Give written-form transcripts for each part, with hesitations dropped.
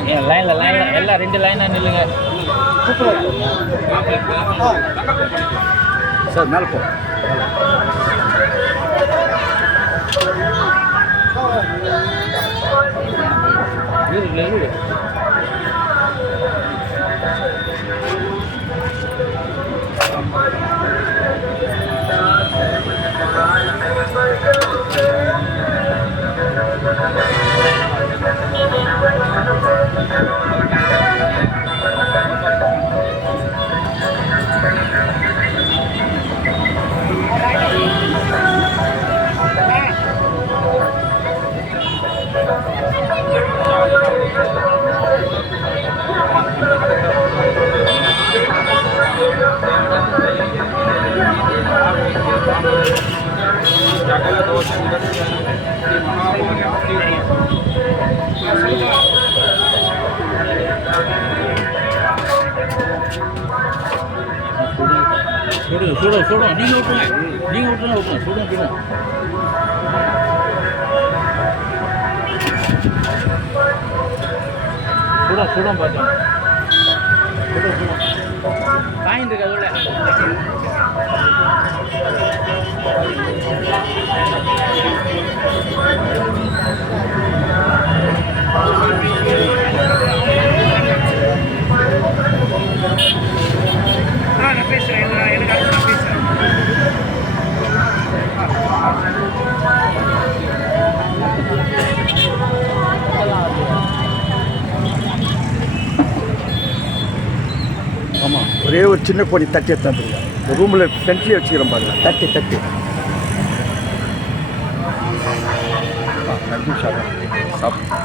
Okay லைனில் எல்லாம் 2 லைனாக நில்லுங்க. சார் மேலே போ. சுடும் நீங்கள் விட்டுருங்க சுடும் பார்த்தோம் காயின் இருக்கு அதோட நான் பேசுகிறேன் எனக்கு அடுத்து நான் பேசுகிறேன். ஆமாம், ஒரே ஒரு சின்ன கோழி தட்டி எடுத்தாந்துருங்க. இந்த ரூமில் ஃப்ரெண்ட்லேயே வச்சுக்கிறோம் பாருங்க. தட்டி 2 நிமிஷம் சாப்பிட்டு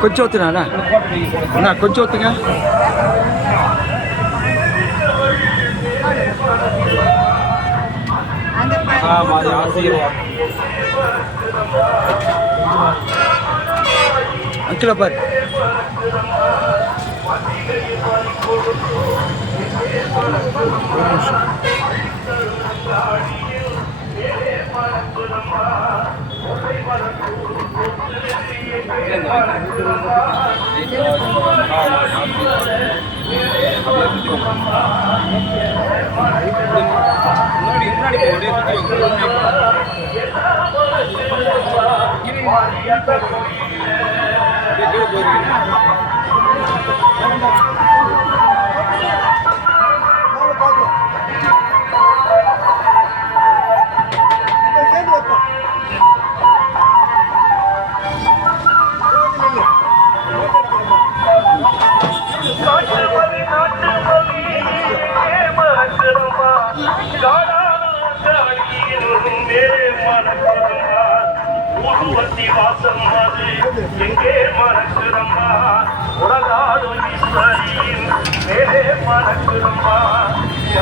கொஞ்சம் ஊற்றுனா கொஞ்சம் ஊற்றுங்க. அங்கில பாரு. மணக்குதம்மா ஊதுவத்தி வாசம் அது எங்கே மணக்குதம்மா உலகாடும் ஈஸ்வரியின் மேலே மணக்குதம்மா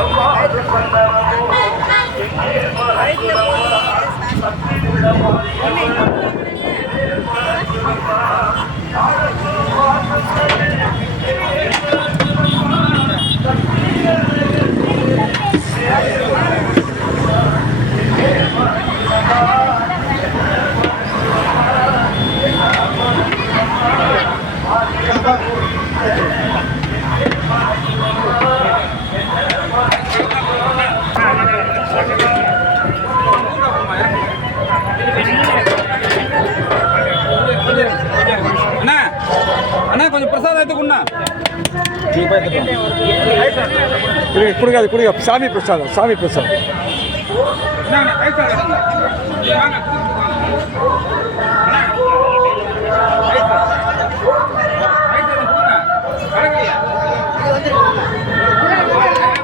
எவ்வாறு சந்தனமோ எங்கே மணக்குதம்மா சக்தி உள்ள மாரியம்மன் மேலே மணக்குதம்மா ஆழத்தில் வாசம் அது எங்கே மணக்குதம்மா சக்தி அண்ணா அண்ணா கொஞ்சம் பிரசாதம் எடுத்துக்கொண்டா கொடுக்காது கொடுங்க சாமி பிரசாதம் சாமி பிரசாதம்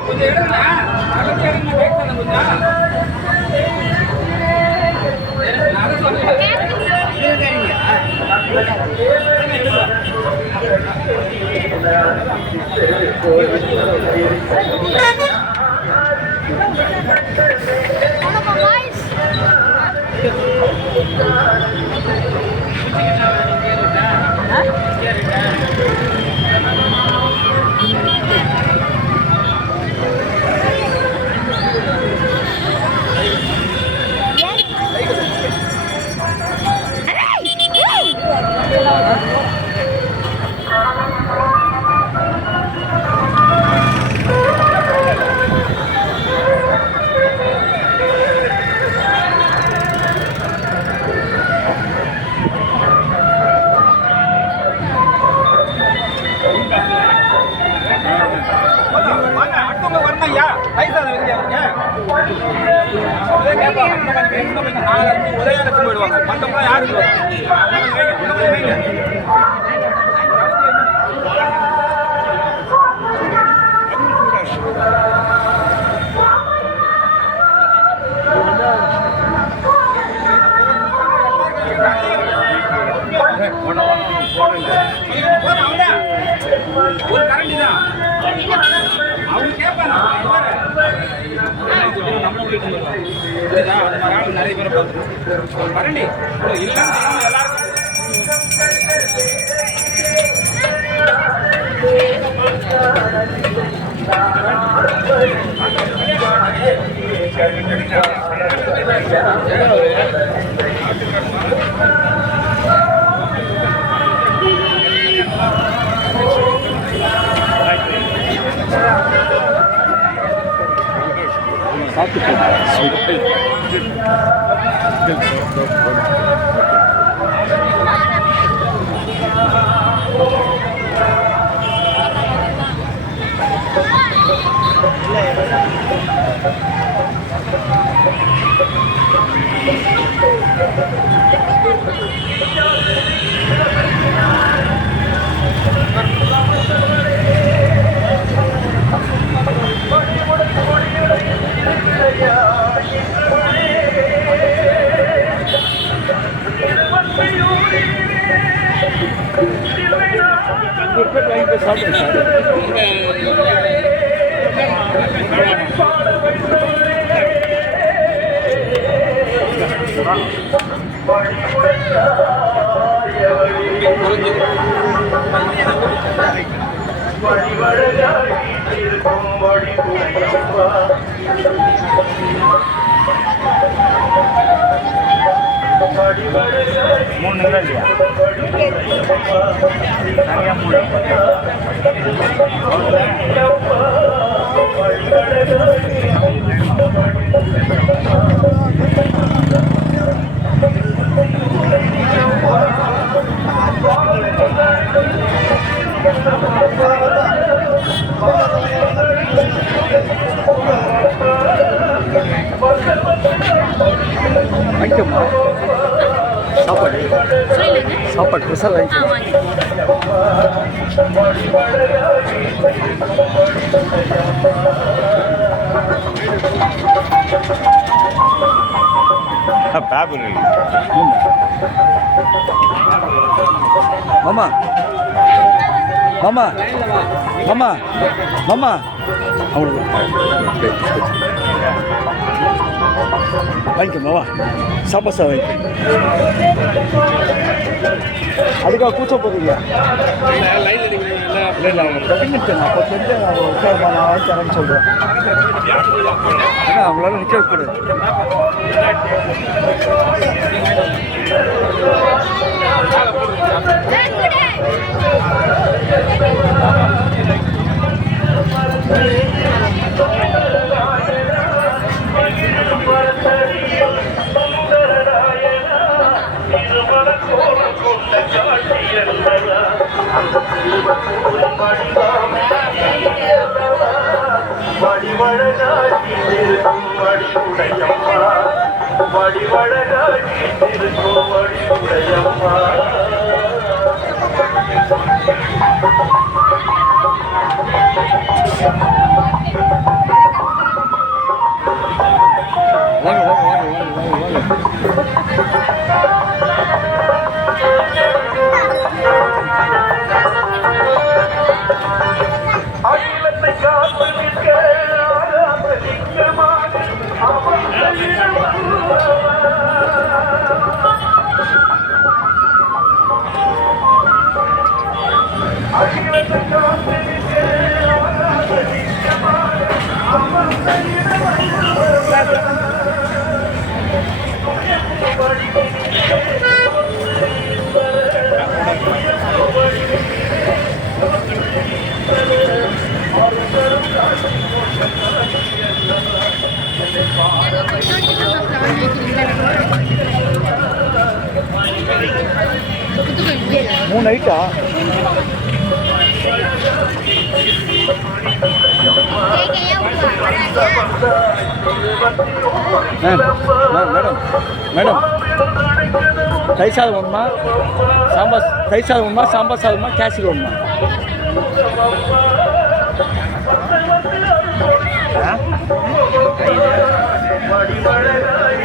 கொஞ்சம் எடுங்கண்ணா உதயலட்சுமி போயிடுவாங்க மற்றவங்க யாருக்கு ஒரு கரண்டி தான் அவங்க கேட்பாங்க நிறைய பேர் கரண்டி இல்லைன்னு எல்லாருக்கும் மூணு இல்லையா நிறையா மூணு வாங்கிக்கோமா சாப்பாடு சாப்பாடு பிரசாத் வாங்கிக்கோ பேப்பர் மாமா மாமா மாமா மாமா அவ்வளோ வாங்கிக்கோங்க வா சாப்பாசா வாங்கிக்கோ அதுக்காக கூச்ச போகிறீங்க இல்லை இல்லை அவங்க கட்டிங்கிட்டேன் அப்போ தெரிஞ்சு நான் உட்காரமா நான் வாங்கி தரேன்னு சொல்கிறேன் ஏன்னா அவங்களால நிற்க கூடாது வடிவழகாட்சி இருக்கும் வடிவுடையம்மா வடிவழகாட்சி இருக்கும் வடிவுடையம்மா வாங்க வாங்க வாங்க வாங்க வாங்க அகிலத்தை காத்து நிற்க ஆராதனிக்கமாக அமர்ந்திடம் அகிலத்தை காத்து நிற்க ஆராதனிக்கமாக அமர்ந்திடம் மூணு ஐட்டா மேடம் மேடம் தயிர் சாதம் வேணுமா சாம்பார் தயிர் சாதம் வேணுமா சாம்பார் சாதமா கேசரி வேணுமா வடிவழகாய்